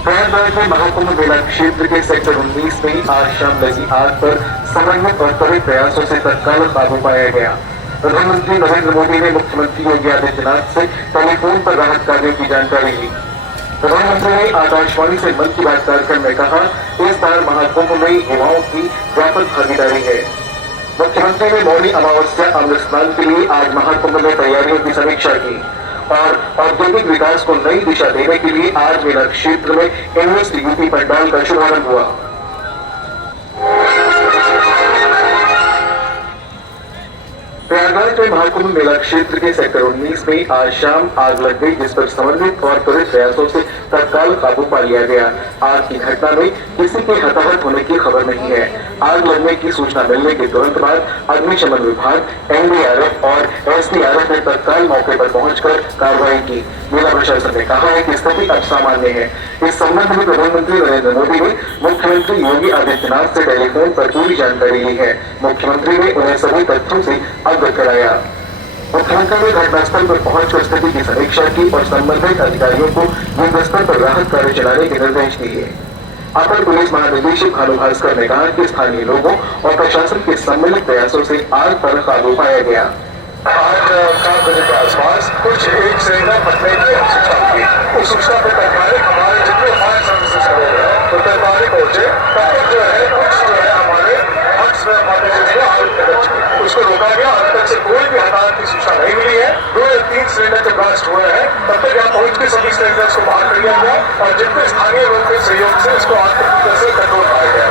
प्रयागराज में महाकुंभ मेला क्षेत्र के सेक्टर 19 में आज शाम लगी आग पर समन्वित और कड़े प्रयासों से तत्काल काबू पाया गया। प्रधानमंत्री नरेंद्र मोदी ने मुख्यमंत्री योगी आदित्यनाथ से टेलीफोन पर राहत कार्यों की जानकारी ली। प्रधानमंत्री ने आकाशवाणी से मन की बात कार्यक्रम में कहा, इस बार महाकुंभ में युवाओं की व्यापक भागीदारी है। मुख्यमंत्री ने मौनी अमावस्या अमृत स्नान के लिए आज महाकुंभ में तैयारियों की समीक्षा की और औद्योगिक विकास को नई दिशा देने के लिए आज मेला क्षेत्र में इन्वेस्ट यूपी पंडाल का शुभारंभ हुआ। प्रयागराज में महाकुंभ मेला क्षेत्र के सेक्टर 19 में आज शाम आग लग गई, जिस पर समन्वित और त्वरित प्रयासों से तत्काल काबू पा लिया गया। आग की घटना में किसी के हताहत होने की खबर नहीं है। आग लगने की सूचना मिलने के तुरंत बाद अग्निशमन विभाग, एनडीआरएफ और एसडीआरएफ ने तत्काल मौके पर पहुंचकर कार्रवाई की। मेला प्रशासन ने कहा है कि स्थिति अब सामान्य है। इस संबंध में प्रधानमंत्री नरेंद्र मोदी ने मुख्यमंत्री योगी आदित्यनाथ से टेलीफोन पर पूरी जानकारी ली है। मुख्यमंत्री ने उन्हें सभी तथ्यों से अवगत कराया। मुख्यमंत्री ने घटनास्थल पर पहुंचकर स्थिति की समीक्षा की और संबंधित अधिकारियों को युद्ध स्तर पर राहत कार्य चलाने के निर्देश दिए। अपर पुलिस महानिदेशक भानु भास्कर ने कहा कि स्थानीय लोगों और प्रशासन के सम्मिलित प्रयासों से आग पर काबू पाया गया। आज 4 बजे के आसपास कुछ एक सिलेंडर फटने की सूचना मिली। उस सूचना पर तत्कालिक हमारे जितने फायर सर्विसेज के लोग हैं तो तत्कालिक पहुंचे। तब तक जो है कुछ जो है हमारे उसको रोका गया। अब तक से कोई भी हताहत की सूचना नहीं मिली है। 2 या 3 सिलेंडर जब ब्लास्ट हुए हैं तब तक यहाँ पहुंच के सभी सिलेंडर्स को बाहर कर दिया गया और जितने स्थानीय लोगों के सहयोग से इसको आग पूरी तरह से कंट्रोल पाया गया।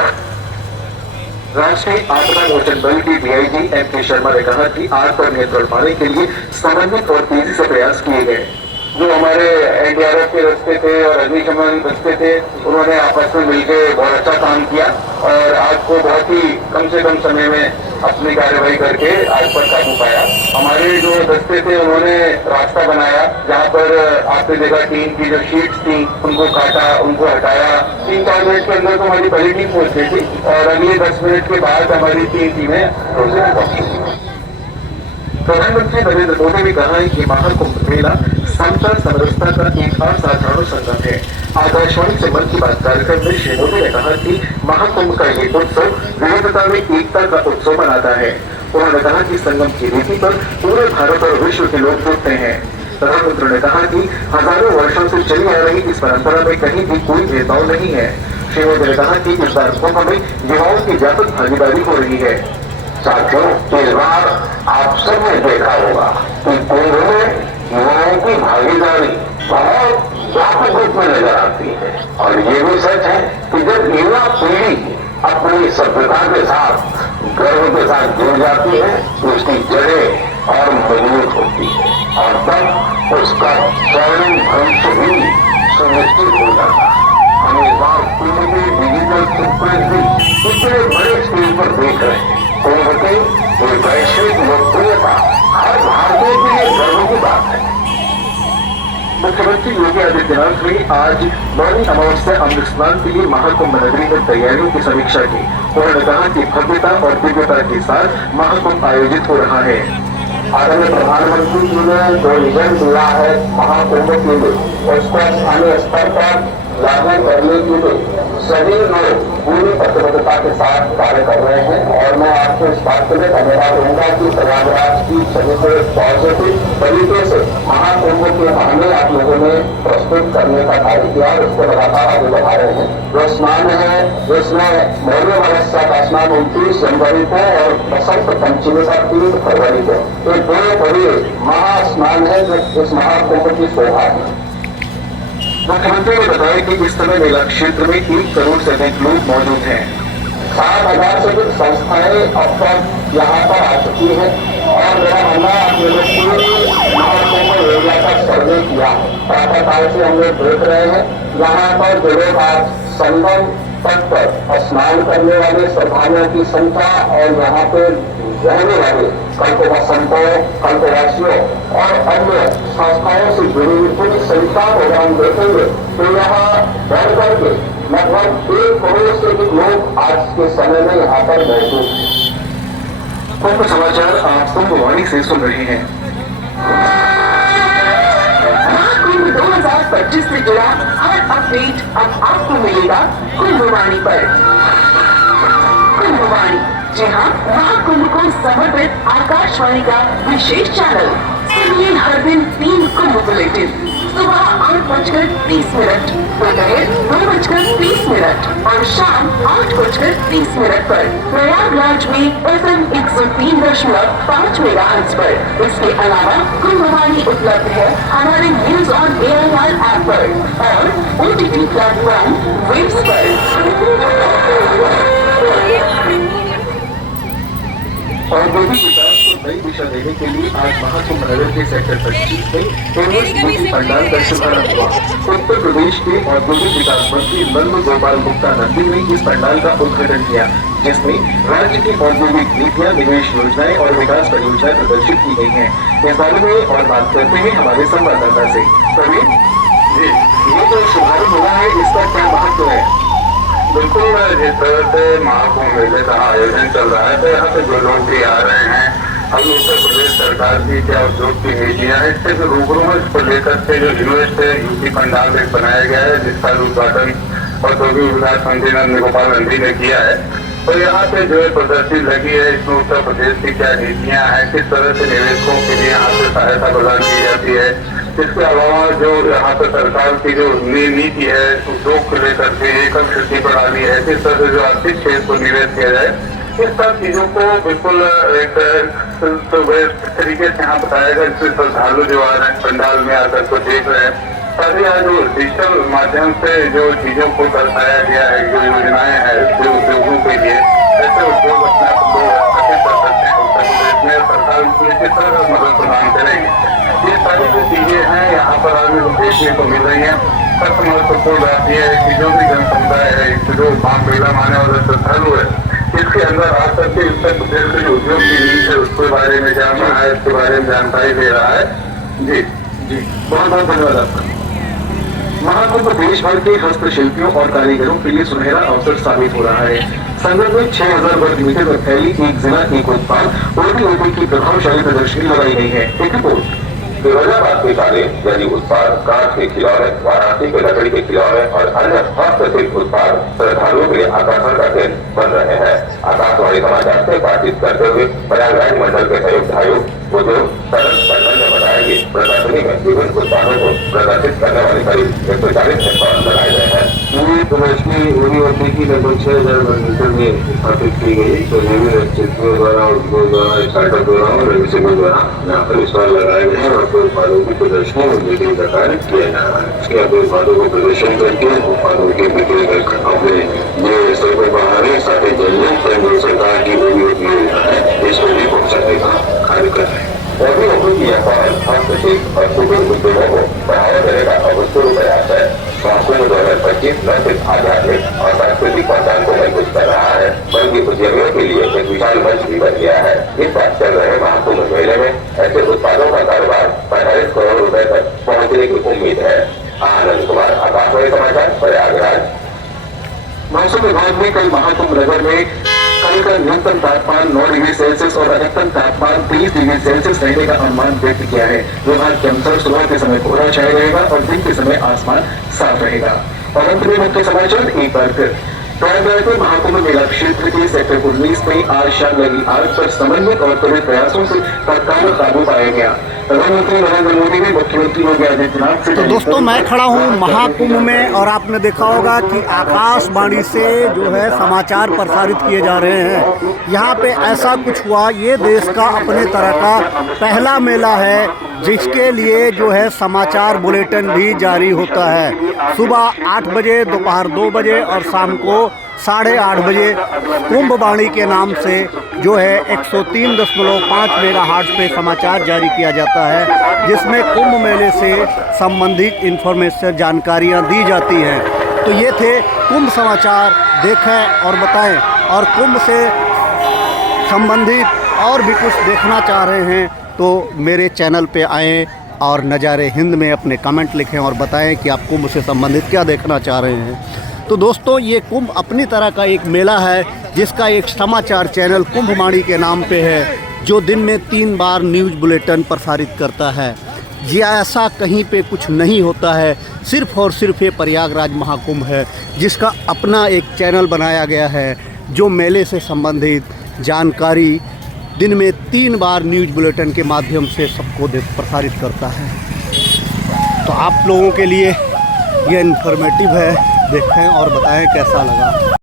राष्ट्रीय आपदा मोचन बल की डीआईजी एम.के. शर्मा ने कहा कि आग पर नियंत्रण पाने के लिए समन्वित और तेजी से प्रयास किए गए। जो हमारे एनडीआरएफ के रस्ते थे और अग्निशमन रस्ते थे, उन्होंने आपस में मिलकर बहुत अच्छा काम किया और आग को बहुत ही कम से कम समय में अपनी कार्यवाही करके आग पर काबू पाया। हमारे जो दस्ते थे उन्होंने रास्ता बनाया, जहाँ पर आपने देखा टीम की जो शीट्स थी उनको काटा, उनको हटाया। 3-4 मिनट के अंदर तो हमारी पहली टीम पहुंच गई थी और अगले 10 मिनट के बाद हमारी 3 टीमें पहुंची। प्रधानमंत्री नरेंद्र मोदी ने कहा है कि महाकुंभ मेला समता समरसता का एक असाधारण संगम है। आकाशवाणी से मन की बात कार्यक्रम में श्री मोदी ने कहा कि महाकुंभ का ये उत्सव विविधता में एकता का उत्सव बनाता है। उन्होंने कहा कि संगम की रीति पर पूरे भारत और विश्व के लोग जुटते हैं। प्रधानमंत्री ने कहा कि हजारों वर्षों से चली आ रही इस परंपरा में कहीं भी कोई भेदभाव नहीं है। श्री मोदी ने कहा कि इस बार कुंभ में युवाओं की व्यापक भागीदारी हो रही है। साथियों, इस बार आप सबने देखा होगा कि कुंभ में युवाओं की भागीदारी बहुत व्यापक रूप में नजर आती है और ये भी सच है कि जब युवा पीढ़ी अपनी सभ्यता के साथ, गर्व के साथ जुड़ जाती है तो उसकी जड़ें और मजबूत होती है और तब उसका स्वर्णिम भविष्य भी सुनिश्चित हो जाता है। हम इस बार कुंभ की डिजिटल फुटप्रिंट भी इतने बड़े स्केल पर देख रहे हैं। कुंभ की ये वैश्विक लोकप्रियता हर भारतीय के लिए गर्व की बात है। मुख्यमंत्री योगी आदित्यनाथ ने आज मौनी अमावस्या अमृत स्नान के लिए महाकुंभ नगरी में तैयारियों की समीक्षा की। उन्होंने कहा कि भव्यता और दिव्यता के साथ महाकुंभ आयोजित हो रहा है। आदरणीय प्रधानमंत्री जी ने जो विजन दिया है महाकुंभ के लिए, उसको स्थानीय स्तर पर लागू करने के लिए सभी लोग पूरी प्रतिबद्धता के साथ कार्य कर रहे हैं और मैं आपको इस बात के लिए धन्यवाद दूंगा कि प्रयागराज की सभी को पॉजिटिव तरीके से महाकुंभ के बहाने आप लोगों ने प्रस्तुत करने का कार्य किया और उसको लगातार आगे बढ़ा रहे हैं। जो स्नान है जिसमें मौनी अमावस्या का स्नान 29 जनवरी को और बसंत पंचमी का 3 फरवरी को, ये 2 बड़े महास्नान है जो इस महाकुंभ की शोभा है। मुख्यमंत्री ने बताया कि इस समय मेला क्षेत्र में 1 करोड़ से अधिक लोग मौजूद हैं। 7,000 से अधिक संस्थाएं अब तक यहाँ पर आ चुकी हैं और मेरा मानना है महाकुंभ एरिया का सर्वे किया। प्रातःकाल से हम लोग देख रहे हैं यहाँ पर जो लोग आज संगम तट पर स्नान करने वाले श्रद्धालुओं की संख्या और यहाँ पे रहने वाले कल्पवासियों, कल्पवासियों और अन्य संस्थाओं से जुड़ी हुई पूरी संख्या को हम देखेंगे तो यहाँ बढ़ करके लगभग 1 करोड़ से अधिक लोग आज के समय में यहाँ पर मौजूद हैं। कुंभ समाचार आप कुंभवाणी से सुन रहे हैं। महाकुंभ 2025 से जुड़ा हर अपडेट अब आपको मिलेगा कुंभवाणी पर। कुंभवाणी, जी हाँ, महाकुंभ को समर्पित आकाशवाणी का विशेष चैनल। सुनिए हर दिन 3 कुंभ बुलेटिन, सुबह 8:30, दोपहर 2:30 और शाम 8:30 पर प्रयागराज में FM 103.5 मेगाहर्ट्ज पर। इसके अलावा कुंभवाणी उपलब्ध है हमारे न्यूज ऑन AIR ऐप पर और OTT प्लेटफॉर्म वेव्स पर। औद्योगिक विकास को नई दिशा देने के लिए आज महाकुंभ नगर के सेक्टर 25 में यूनिवर्सिटी पंडाल का शुभारंभ हुआ। उत्तर प्रदेश के औद्योगिक विकास मंत्री नंद गोपाल गुप्ता नंदी ने इस पंडाल का उद्घाटन किया, जिसमें राज्य की औद्योगिक नीतियां, निवेश योजनाएं और विकास परियोजनाएं प्रदर्शित की गई हैं। इस बारे में और बात करते हैं हमारे संवाददाता से। प्रवीण जी, ये जो शुभारंभ हुआ है, इसका क्या महत्व है? बिल्कुल, जिस तरह से महाकुंभ मेले का आयोजन चल रहा है, तो यहाँ पे जो लोग भी आ रहे हैं, हम उत्तर प्रदेश सरकार की क्या उद्योग की नीतियाँ है, इससे रूबरू में इसको लेकर के जो यूपी पंडाल एक बनाया गया है, जिसका उद्घाटन औद्योगिक विकास मंत्री नंद गोपाल नंदी ने किया है। तो यहाँ पे जो है प्रदर्शनी लगी है, इसमें उत्तर प्रदेश की क्या नीतियाँ हैं, किस तरह से निवेशकों के लिए यहाँ पे सहायता प्रदान की जाती है। इसके अलावा जो यहाँ पे सरकार की जो नीति है उद्योग को लेकर के एकल कृषि प्रणाली है, किस तरह से जो आर्थिक क्षेत्र को निवेश किया जाए, इस सब चीजों को बिल्कुल एक तरीके से यहाँ बताया गया, जिससे श्रद्धालु जो आ रहे हैं पंडाल में आकर को देख रहे हैं। साथ ही आज जो डिजिटल माध्यम से जो चीजों को दर्शाया गया है, जो योजनाएं हैं जो उद्योगों के लिए, ऐसे उद्योग अपने आप को स्थापित कर सकते हैं। उत्तर प्रदेश में सरकार उनके लिए किस तरह से मदद प्रदान करेगी, ये सारी जो चीजें हैं यहाँ पर आज देखने को मिल रही है। सबसे महत्वपूर्ण बात यह है कि जो भी जन समुदाय है, जो मेला माने वाले श्रद्धालु है, इसके अंदर आकर के उत्तर प्रदेश के जो उद्योग की नीति है उसके बारे में जान रहा है, इसके बारे में जानकारी दे रहा है। जी जी, बहुत बहुत धन्यवाद आपका। महाकुंभ देश भर के हस्तशिल्पियों और कारीगरों के लिए सुनहरा अवसर साबित हो रहा है। संगम में 6000 वर्ग मीटर में फैली एक जिला एक उत्पाद OTOP की प्रभावशाली प्रदर्शनी लगाई गई है। एक रिपोर्ट। फिरोजाबाद के काले यानी उत्पाद, कांच के खिलौने, वाराणसी के लकड़ी के खिलौने और अन्य हस्तशिल्प उत्पाद श्रद्धालुओं के लिए आकर्षण का केंद्र बन रहे हैं। आकाशवाणी समाचार से बातचीत करते हुए प्रयागराज मंडल के संयुक्त आयुक्त उद्योग सरल मंडल ने बताया कि प्रदर्शनी में विभिन्न उत्पादों को प्रदर्शित करने वाले करीब 140 स्टॉल लगाए गए हैं। पूरी प्रदर्शनी OTOP की लगभग 6000 वर्ग मीटर में स्थापित की गई। तो विभिन्न शिल्पियों द्वारा, उद्योग द्वारा, स्टार्टअप द्वारा और एमएसएमई द्वारा यहाँ पर स्टॉल लगाए गए हैं और उत्पादों की प्रदर्शनी और बिक्री का कार्य किया जा रहा है। इसके अपने उत्पादों को प्रदर्शन करके उत्पादों की बिक्री कर अपने जो स्तर पर बढ़ा रहे, साथ ही केंद्र सरकार की OTOP योजना है, इसको भी पहुँचाने का कार्य कर रहे हैं। OTOP की यह पहल हस्तशिल्प और कुटीर उद्योगों को बढ़ावा देने का अभूतपूर्व प्रयास है। महाकुंभ 2025 न सिर्फ आध्यात्मिक और सांस्कृतिक पहचान को मजबूत कर रहा है, बल्कि उद्यमियों के लिए एक विशाल मंच भी बन गया है। इस बार चल रहे महाकुंभ मेले में ऐसे उत्पादों का कारोबार 45 करोड़ रुपए तक पहुँचने की उम्मीद है। आनंद कुमार, आकाशवाणी समाचार, प्रयागराज। मौसम विभाग ने कल महाकुंभ नगर में कल का न्यूनतम तापमान 9 डिग्री सेल्सियस और अधिकतम तापमान 30 डिग्री सेल्सियस रहने का अनुमान व्यक्त किया है। विभाग के अनुसार सुबह के समय कोहरा छाया रहेगा और दिन के समय आसमान साफ रहेगा। और अंत में मुख्य समाचार एक बार फिर। प्रयागराज में महाकुंभ मेला क्षेत्र के सेक्टर 19 में आज शाम लगी आग पर समन्वित और त्वरित प्रयासों से तत्काल काबू पाया गया। प्रधानमंत्री नरेंद्र मोदी ने मुख्यमंत्री योगी आदित्यनाथ से। तो दोस्तों, मैं खड़ा हूँ महाकुंभ में और आपने देखा होगा कि आकाशवाणी से जो है समाचार प्रसारित किए जा रहे हैं। यहाँ पे ऐसा कुछ हुआ, ये देश का अपने तरह का पहला मेला है जिसके लिए जो है समाचार बुलेटिन भी जारी होता है। सुबह 8 बजे, दोपहर 2 बजे और शाम को 8:30 बजे कुंभवाणी के नाम से जो है 103.5 मेगाहर्ट्ज पे समाचार जारी किया जाता है, जिसमें कुंभ मेले से संबंधित इन्फॉर्मेशन जानकारियां दी जाती हैं। तो ये थे कुंभ समाचार, देखें और बताएं। और कुंभ से संबंधित और भी कुछ देखना चाह रहे हैं तो मेरे चैनल पे आएँ और नज़ारे हिंद में अपने कमेंट लिखें और बताएं कि आप कुंभ से संबंधित क्या देखना चाह रहे हैं। तो दोस्तों, ये कुंभ अपनी तरह का एक मेला है जिसका एक समाचार चैनल कुंभवाणी के नाम पे है, जो दिन में 3 बार न्यूज़ बुलेटिन प्रसारित करता है। ये ऐसा कहीं पे कुछ नहीं होता है। सिर्फ़ और सिर्फ ये प्रयागराज महाकुंभ है जिसका अपना एक चैनल बनाया गया है जो मेले से संबंधित जानकारी दिन में 3 बार न्यूज़ बुलेटिन के माध्यम से सबको प्रसारित करता है। तो आप लोगों के लिए ये इन्फॉर्मेटिव है, देखें और बताएं कैसा लगा।